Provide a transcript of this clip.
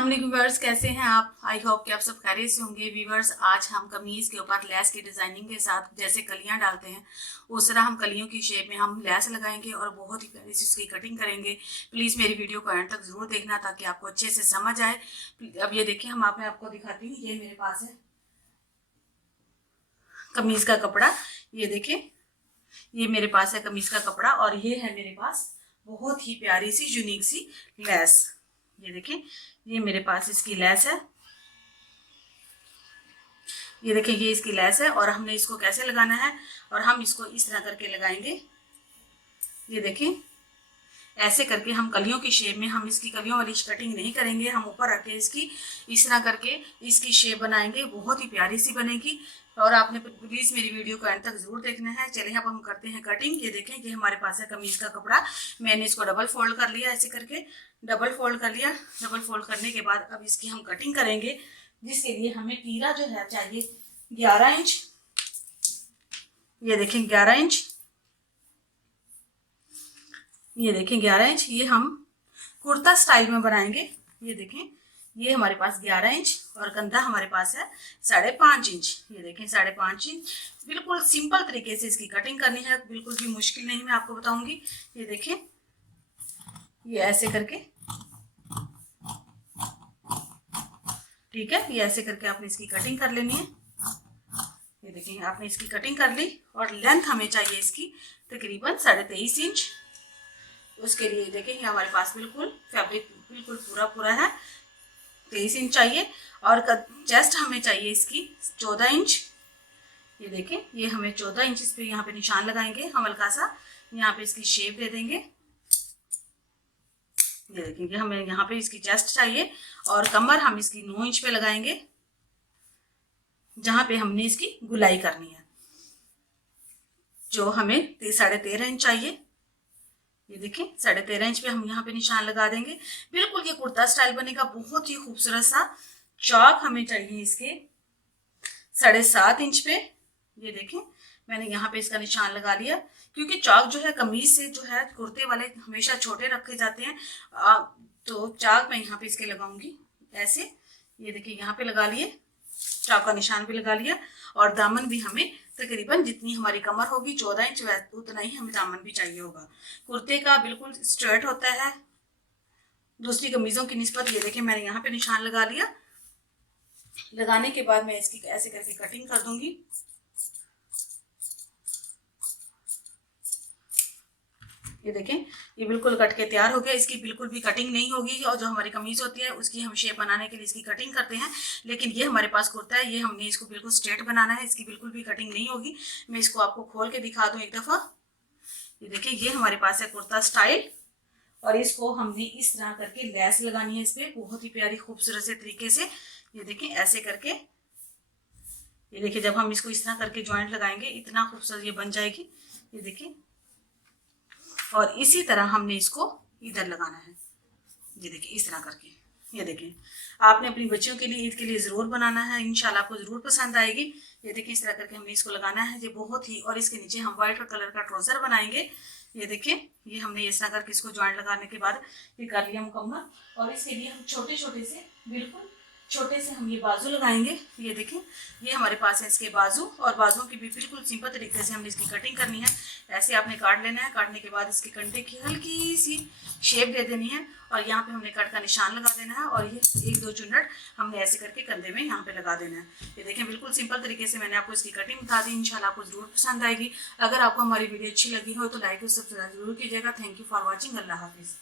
अस्सलाम वालेकुम व्यूअर्स, कैसे हैं आप? आई होप कि आप सब खैरियत से होंगे। व्यूअर्स, आज हम कमीज़ के ऊपर लेस की डिज़ाइनिंग के साथ जैसे कलियां डालते हैं उस तरह हम कलियों की शेप में हम लेस लगाएंगे और बहुत ही प्यारी सी उसकी कटिंग करेंगे। प्लीज़ मेरी वीडियो को एंड तक ज़रूर देखना ताकि आपको अच्छे से समझ आए। अब ये देखिए, मैं आपको दिखाती हूँ। ये मेरे पास है कमीज़ का कपड़ा। ये देखिए, ये मेरे पास है कमीज़ का कपड़ा और ये है मेरे पास बहुत ही प्यारी सी यूनिक सी लेस। ये देखिए, ये मेरे पास इसकी लेस है। ये देखिए, ये इसकी लेस है और हमने इसको कैसे लगाना है, और हम इसको इस तरह करके लगाएंगे। ये देखिए, ऐसे करके हम कलियों की शेप में, हम इसकी कलियों वाली कटिंग नहीं करेंगे, हम ऊपर रख के इसकी इस तरह करके इसकी शेप बनाएंगे। बहुत ही प्यारी सी बनेगी और आपने प्लीज़ मेरी वीडियो को एंड तक जरूर देखना है। चलिए अब हम करते हैं कटिंग। ये देखें, ये हमारे पास है कमीज का कपड़ा। मैंने इसको डबल फोल्ड कर लिया, ऐसे करके डबल फोल्ड कर लिया। डबल फोल्ड करने के बाद अब इसकी हम कटिंग करेंगे, जिसके लिए हमें तीरा जो है चाहिए 11 इंच। ये देखें 11 इंच, ये देखें 11 इंच। ये हम कुर्ता स्टाइल में बनाएंगे। ये देखें, ये हमारे पास 11 इंच और कंधा हमारे पास है 5.5 इंच। ये देखें 5.5 इंच। बिल्कुल सिंपल तरीके से इसकी कटिंग करनी है, बिल्कुल भी मुश्किल नहीं, मैं आपको बताऊंगी। ये देखें, ये ऐसे करके, ठीक है, ये ऐसे करके आपने इसकी कटिंग कर लेनी है। ये देखें, आपने इसकी कटिंग कर ली और लेंथ हमें चाहिए इसकी तकरीबन 23.5 इंच। उसके लिए देखें, ये हमारे पास बिल्कुल फैब्रिक बिल्कुल पूरा है, 23 इंच चाहिए। और चेस्ट हमें चाहिए इसकी 14 इंच। ये देखें, ये हमें 14 इंच इस पे यहाँ पे निशान लगाएंगे। हम हल्का सा यहाँ पे इसकी शेप दे देंगे। ये देखेंगे, हमें यहाँ पे इसकी चेस्ट चाहिए और कमर हम इसकी 9 इंच पे लगाएंगे, जहां पे हमने इसकी गुलाई करनी है, जो हमें 13.5 इंच चाहिए। ये देखें, 13.5 इंच पे हम यहाँ पे निशान लगा देंगे। बिल्कुल ये कुर्ता स्टाइल बनेगा, बहुत ही खूबसूरत सा। चौक हमें चाहिए इसके 7.5 इंच पे। ये देखें, मैंने यहाँ पे इसका निशान लगा लिया, क्योंकि चौक जो है कमीज से जो है कुर्ते वाले हमेशा छोटे रखे जाते हैं, तो चौक मैं यहाँ पे इसके लगाऊंगी ऐसे। ये देखिए, यहाँ पे लगा लिए, चौक का निशान भी लगा लिया। और दामन भी हमें तकरीबन जितनी हमारी कमर होगी 14 इंच, उतना ही हमें दामन भी चाहिए होगा। कुर्ते का बिल्कुल स्ट्रेट होता है दूसरी कमीजों की निस्बत। ये देखिए, मैंने यहाँ पे निशान लगा लिया। लगाने के बाद मैं इसकी ऐसे करके कटिंग कर दूंगी। ये देखें, ये बिल्कुल कट के तैयार हो गया। इसकी बिल्कुल भी कटिंग नहीं होगी, और जो हमारी कमीज होती है उसकी हम शेप बनाने के लिए इसकी कटिंग करते हैं, लेकिन ये हमारे पास कुर्ता है, ये हमने इसको बिल्कुल स्ट्रेट बनाना है, इसकी बिल्कुल भी कटिंग नहीं होगी। मैं इसको आपको खोल के दिखा दूं एक दफा। ये देखिए, ये हमारे पास है कुर्ता स्टाइल और इसको हमने इस तरह करके लेस लगानी है इस पे, बहुत ही प्यारी खूबसूरत से तरीके से। ये देखें, ऐसे करके, ये देखिए, जब हम इसको इस तरह करके ज्वाइंट लगाएंगे इतना खूबसूरत ये बन जाएगी। ये देखिए, और इसी तरह हमने इसको इधर लगाना है। ये देखिए, इस तरह करके। ये देखें, आपने अपनी बच्चियों के लिए ईद के लिए जरूर बनाना है, इंशाल्लाह आपको जरूर पसंद आएगी। ये देखिए, इस तरह करके हमने इसको लगाना है। ये बहुत ही, और इसके नीचे हम व्हाइट कलर का ट्राउजर बनाएंगे। ये देखिए, ये हमने इस तरह करके इसको ज्वाइंट लगाने के बाद ये कर लिया मुकम्मल। और इसके लिए हम छोटे छोटे से, बिल्कुल छोटे से हम ये बाजू लगाएंगे। ये देखें, ये हमारे पास है इसके बाजू, और बाजुओं की भी बिल्कुल सिंपल तरीके से हमने इसकी कटिंग करनी है। ऐसे आपने काट लेना है। काटने के बाद इसके कंधे की हल्की सी शेप दे देनी है और यहाँ पे हमने कट का निशान लगा देना है, और ये 1-2 चुन्नट हमने ऐसे करके कंधे में यहाँ पे लगा देना है। ये देखें, बिल्कुल सिंपल तरीके से मैंने आपको इसकी कटिंग बता दी। इंशाल्लाह आपको जरूर पसंद आएगी। अगर आपको हमारी वीडियो अच्छी लगी हो तो लाइक और सब्सक्राइब जरूर कीजिएगा। Thank you for watching. अल्लाह हाफिज़।